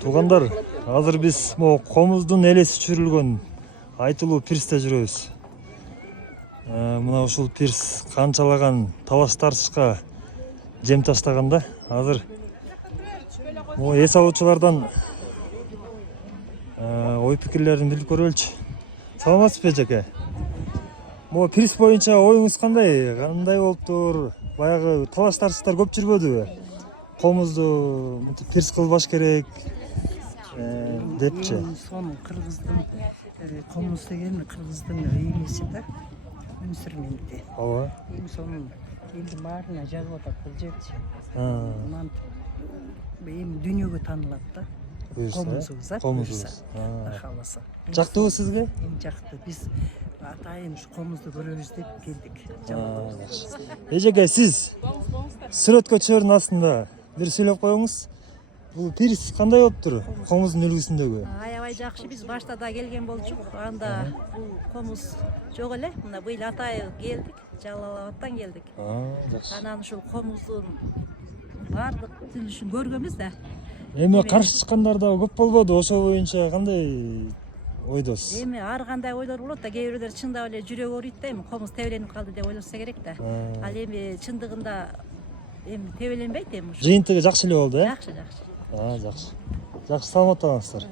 Туугандар, азыр биз могу комуздун элеси чүрүлгөн айтылуу пирсте жүрөбүз. Мына ушул пирс канчалаган талаш тартышка жем таштаганда азыр могу эс алуучулардан ой пикирлерин билип көрөлүчү. Саламатсызбы жаке? Могу пирс боюнча оюңуз кандай? Кандай болуптур? Баягы талаш тартыштар көп жүрбөдүбү? Комузду мынтип пирс кылбаш керек депчи. Сонун кыргыздын комуз деген кыргыздын эмеси да. Инструменти. Ооба. Сонун элдин баарына жагып атат бул жерчи. Мантип эми дүйнөгө таанылат да. Комузубуз, комузубуз. Кааласа. Жактыбы сизге? Жакты. Биз атайын ушу комузду көрөбүз деп келдик. Эжеке, сиз сүрөткө чөбөрдүн астында бир сүйлөп коюңуз. Бул пирс кандай болуптур? Комуздун үлгүсүндөгү. Аябай жакшы. Биз башта да келген болчук. Анда бул комуз жок эле. Мына быйыл атайын келдик. Жалал Абадтан келдик. Жакшы. Анан ушул комуздун баардык түзүлүшүн көргөнбүз да. Эми каршы чыккандар да көп болбоду. Ошо боюнча кандай ойдосуз? Эми ар кандай ойлор болот да. Кээ бирлер чындап эле жүрөгү ооруйт да. Эми комуз тебеленип калды деп ойлошсо керек да. Ал эми чындыгында эми тебеленбейт эми ушу. Жыйынтыгы жакшы эле болду, Жакшы, жакшы. Жакшы. Жакшы, саламаттаңыздар.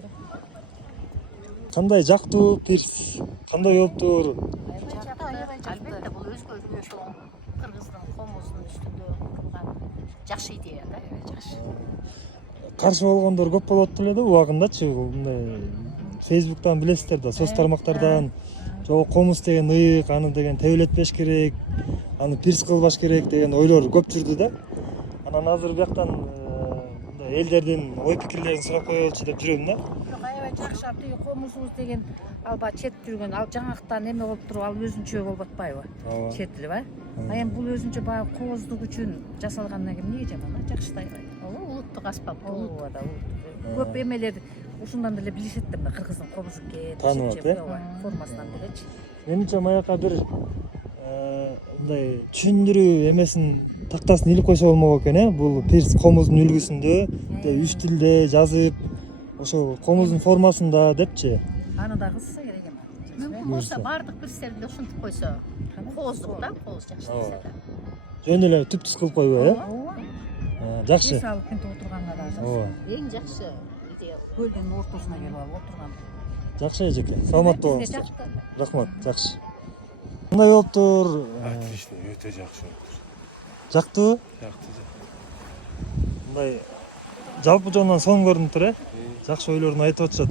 Кандай жактуу пирс? Кандай болуптур? Албетте бул өзгөчө ошол кыргыздын комуздун үстүндө курган жакшы идея да. Жакшы. Каршы болгондор көп болот эле да убагындачы. Мындай Facebook'тан билесиздер да, соц тармактардан жок комуз деген ыйык, аны деген тебелетпеш керек, аны пирс кылбаш керек деген ойлор көп жүрдү да. Анан азыр бияктан мындай элдердин ой пикирлерин сурап коелучу деп жүрөм да. Жок, аябай жакшы. Тиги комузубуз деген алба чет жүргөн, ал жаңактан эме болуп туруп, ал өзүнчө болуп атпайбы? Четилип, а эми бул өзүнчө баягы кооздук үчүн жасалгандан кийин эмнеге жаман? Жакшы да аябай. Улуттук аспап, ооба да. Көп эмелер ушундан деле билишет да, мына кыргыздын комузу экен. Тааныбат, формасынан делечи. Менимче маяка бир мындай түшүндүрүү эмесин тактасын илип койсо болмок экен, Бул пирс комуздун үлгүсүндө, 3 тилде жазып, ошо комуздун формасында депчи. Аны да кылса керек эми. Мүмкүн болсо баардык пирстерди ушинтип койсо, кооздук да, кооз жакшы нерсе да. Жөн эле түп-түз кылып койбой, Жакшы. Эс алып кентип отурганга да жакшы. Эң жакшы идея. Көлдүн ортосуна келип алып отурган. Жакшы эжеке, саламаттуу болуңуздар. Рахмат, жакшы. Кандай болуптур? Отлично, өтө жакшы болуптур. Жактыбы? Жакты. Мындай жалпы жонунан сонун көрүнүп тур, Жакшы ойлорун айтып атышат.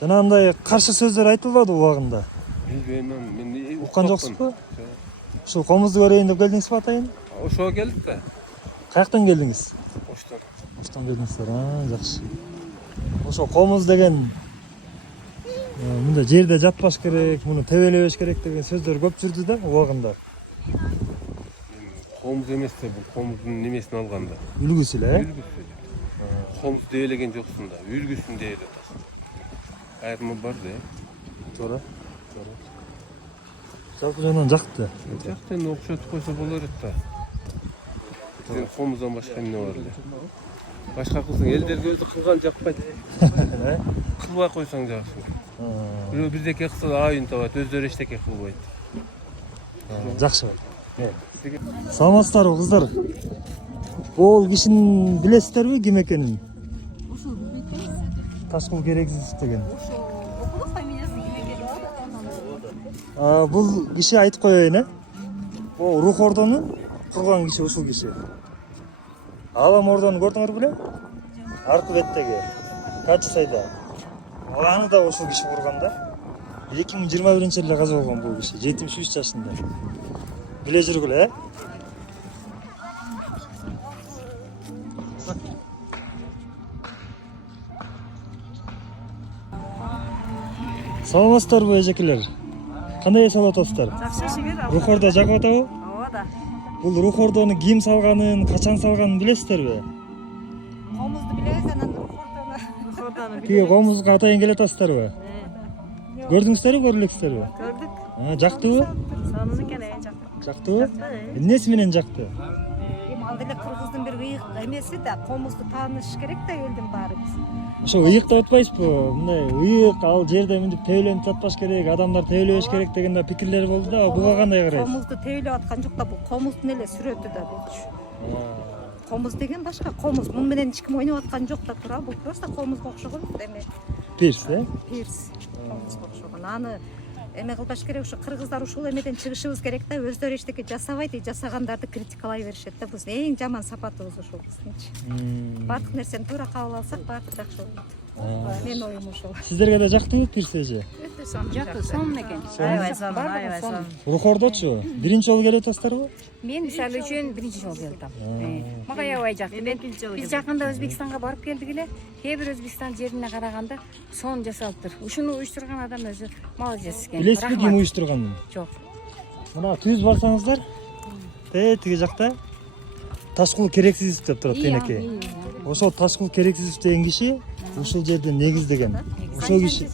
Жана андай каршы сөздөр айтылбады убагында. Билбейм, мен Уккан жоксузбу? Ушул комузду көрөйүн деп келдиңизби атайын? Ошого келдик да. Каяктан келдиңиз? Оштон. Оштон келдиңиздер, жакшы. Ошо комуз деген мындай жерде жатпаш керек, муну тебелебеш керек деген сөздөр көп жүрдү да убагында. Комуз эмес да, бул комуздун немесин алганда. Үлгүсү эле, Комуз дээлеген жоксун да, үлгүсүн дээлеп атасың. Айырма бар да. Туура. Жалпы жонунан жакты. Жакты, эми окшотуп койсо болор элек да. Сен комуздан башка эмне бар эле? Башка кылсаң элдерге өзү кылган жакпайт. Кылбай койсоң жакшы. Бирөө бирдеке кылса айын табат, өздөрү эчтеке кылбайт. Жакшы болду. Саламатсыздарбы кыздар? Бул кишини билесиздерби ким экенин? Ушул билбейт. Ташкул Керексизов деген. Окулук фамилиясы ким экен? Бул киши айтып коеюн, Бул Рух Ордону курган киши ушул киши. Алам Ордону көрдүңөр беле? Аркы беттеги. Качы сайда. Аны да ушул киши курган да. 2021-жылы каза болгон бул киши, 73 жашында. Биле жүргүлө, Саламатсыздарбы эжекелер? Кандай эс алып атасыздар? Жакшы шүгүр. Рух Ордо жагып атабы? Ооба да. Бул Рух Ордону ким салганын, качан салганын билесиздерби? Комузду билебиз, анан Рухордону. Тиги комузга атайын келе атасыздарбы? Көрдүңүздөрбү, көрө элексиздерби? Көрдүк. Жактыбы? Сонун экен, жакты. Жактыбы? Эмнеси менен жакты? Эми ал деле кыргыздын бир ыйык эмеси да, комузду тааныш керек да элдин баарыбыз. Ошо ыйык деп атпайсызбы? Мындай ыйык ал жерде мынтип тебеленип жатпаш керек, адамдар тебелебеш керек деген да пикирлер болду да. Буга кандай карайсыз? Комузду тебелеп аткан жок да, бул комуздун эле сүрөтү да бул. Комуз деген башка комуз. Мун менен эч ким ойноп аткан жок да тура. Бул просто комузга окшогон эме. Пирс, Пирс. Комузга окшогон. Аны эме кылбаш керек, ушу кыргыздар ушул эмеден чыгышыбыз керек да. Өздөрү эчтеке жасабайт, жасагандарды критикалай беришет да. Биз эң жаман сапатыбыз ушул биздинчи. Баардык нерсени туура кабыл алсак, баардык жакшы болот. Мен оюм ошол. Сиздерге да жактыбы пирс эже? Жакты, сонун экен. Аябай сонун. Рухордочу биринчи жолу келип атасыздарбы? Мен мисалы үчүн биринчи жолу келдим. Мага аябай жакты. Биз жакында Өзбекстанга барып келдик эле. Кээ бир Өзбекстан жерине караганда сонун жасалыптыр. Ушуну уюштурган адам өзү молодец экен. Билесизби ким уюштурганын? Жок. Мына түз барсаңыздар, тиги жакта Ташкул Керексизов деп турат тенеке. Ошол Ташкул Керексизов деген киши ушул жерди негиздеген. Ошол киши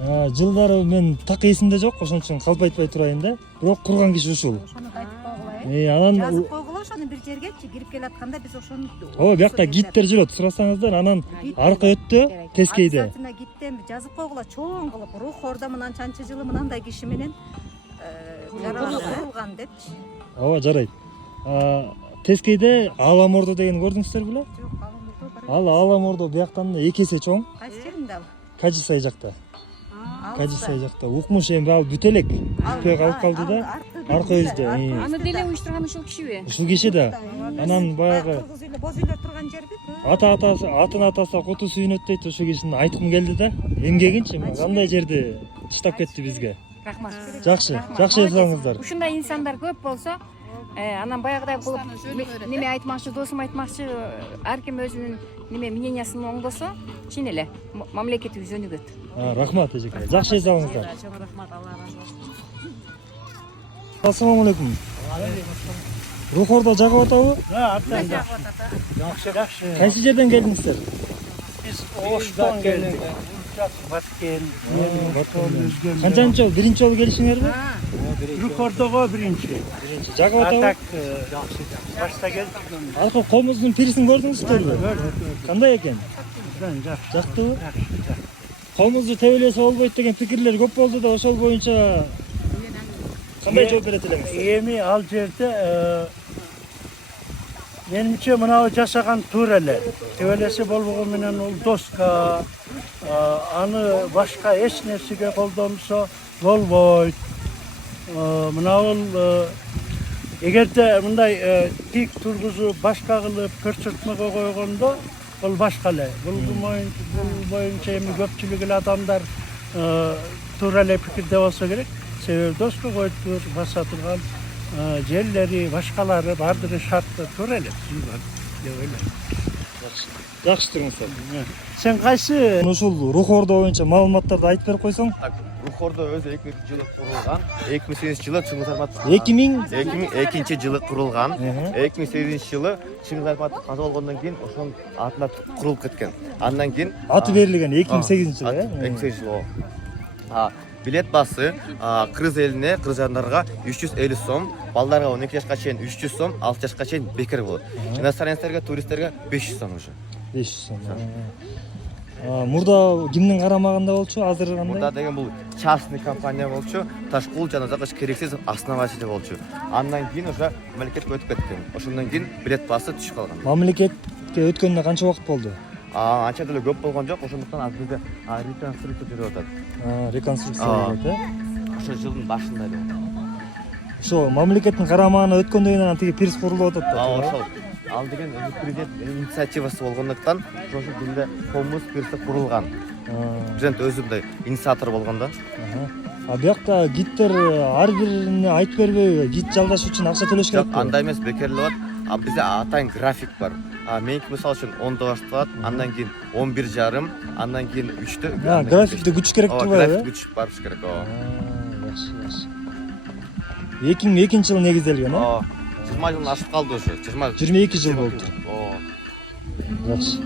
жылдары мен так эсимде жок, ошон үчүн калп айтпай турайын да. Бирок курган киши ушул. Ошону айтып койгула. Анан Жазып койгула, ошону бир жергечи кирип келатканда биз ошону. Ооба, бияқта гидтер жүрөт, сурасаңыздар, анан аркы өттө Тескейде. Обязательно гидтен жазып койгула, чоң кылып, Рухордо мынанчанчы жылы мынандай киши менен курулган депчи. Ооба, жарайт. Тескейде Аламордо деген көрдүңүздөр беле? Жок, Аламордо бар. Ал Аламордо бияктан 2 эсе чоң. Кайсы жеринде ал? Кажисай жакта. Кажисай жакта. Укмуш эми ал бүтелек. Бүтпөй калып калды да. Аркы өздө. Аны деле уюштурган ушул кишиби? Ушул киши да. Анан баягы Кыргыз үйлөр, боз үйлөр турган жерби? атын атаса куту сүйүнөт дейт, ошол кишини айткым келди да. Эмгегинчи кандай жерди таштап кетти бизге. Рахмат. Жакшы жасаңыздар. Ушундай инсандар көп болсо, анан баягыдай кылып неме айтмакчы, досум айтмакчы, ар ким өзүнүн неме мнениясын оңдосо, чын эле мамлекетибиз өнүгөт. Рахмат эжеке. Жакшы жасаңыздар. Чоң рахмат, Алла разы болсун. Ассаламу алейкум. Рухордо жагып атабы? Абдан жакшы. Кайсы жерден келдиңиздер? Биз Оштон келдик. Баткен. Канчанчы жол? Биринчи жолу келишиңерби? Рухордого биринчи. Жагып атабы? Так жакшы. Башта келдик. Аркы комуздун пирсин көрдүңүздөрбү? Кандай экен? Абдан жакшы. Жактыбы? Комузду тебелесе болбойт деген пикирлер көп болду да, ошол боюнча кандай жооп берет элеңиз? Эми ал жерде менимче мынау жашаган туура эле. Тебелесе болбогон менен ол доска, аны башка эч нерсеге колдонсо болбойт. Мынау эгерде мындай тик тургузуп башка кылып көрсөтмөгө койгондо ол башка эле. Бул боюнча эми көпчүлүк эле адамдар туура эле пикирде болсо керек. Себеби доска коюп баса турган жерлери, башкалары баардыгы шарттуу туура эле түзүлгөн деп ойлойм. Жакшы туруңуздар. Сен кайсы Ушул Рухордо боюнча маалыматтарды айтып берип койсоң? Рухордо өзү 2002-жылы курулган. 2008-жылы Чыңгыз Айтматов 2002-жылы курулган. 2008-жылы Чыңгыз Айтматов каза болгондон кийин ошонун атына курулуп кеткен. Андан кийин Аты берилген 2008-жылы, 2008-жылы. Билет басы кыргыз элине, кыргыз жандарга 350 сом, балдарга 12 жашка чейин 300 сом, 6 жашка чейин бекер болот. Иностранецтерге, туристтерге 500 сом уже. 500 сом. Мурда кимдин карамагында болчу? Азыр кандай? Мурда деген бул частный компания болчу. Ташкул жана Закыш Керексизов основатель болчу. Андан кийин уже мамлекетке өтүп кеткен. Ошондон кийин билет басы түшүп калган. Мамлекетке өткөнүнө канча убакыт болду? Анча деле көп болгон жок. Ошондуктан азыр бизде реконструкция жүрүп атат. Реконструкция жүрүп атат, Ошо жылдын башында эле. Ошо мамлекеттин карамагына өткөндөн кийин тиги пирс курулуп атат да. Ошол. Ал деген президент инициативасы болгондуктан ошол бизде комуз пирси курулган. Президент өзү мындай инициатор болгон да. Биякта гидтер ар бирине айтып бербейби? Гид жалдаш үчүн акча төлөш керек. Жок, андай эмес, бекер эле болот. Бизде атайын график бар. Меники мисалы үчүн 10-да башталат, андан кийин 11:30, андан кийин 3-тө. Графикти күтүш керек турбайбы? График күтүп барыш керек. Жакшы, жакшы. 2002-жылы негизделген, 20 жылын ашып калды уже. 22 жыл болду. Жакшы.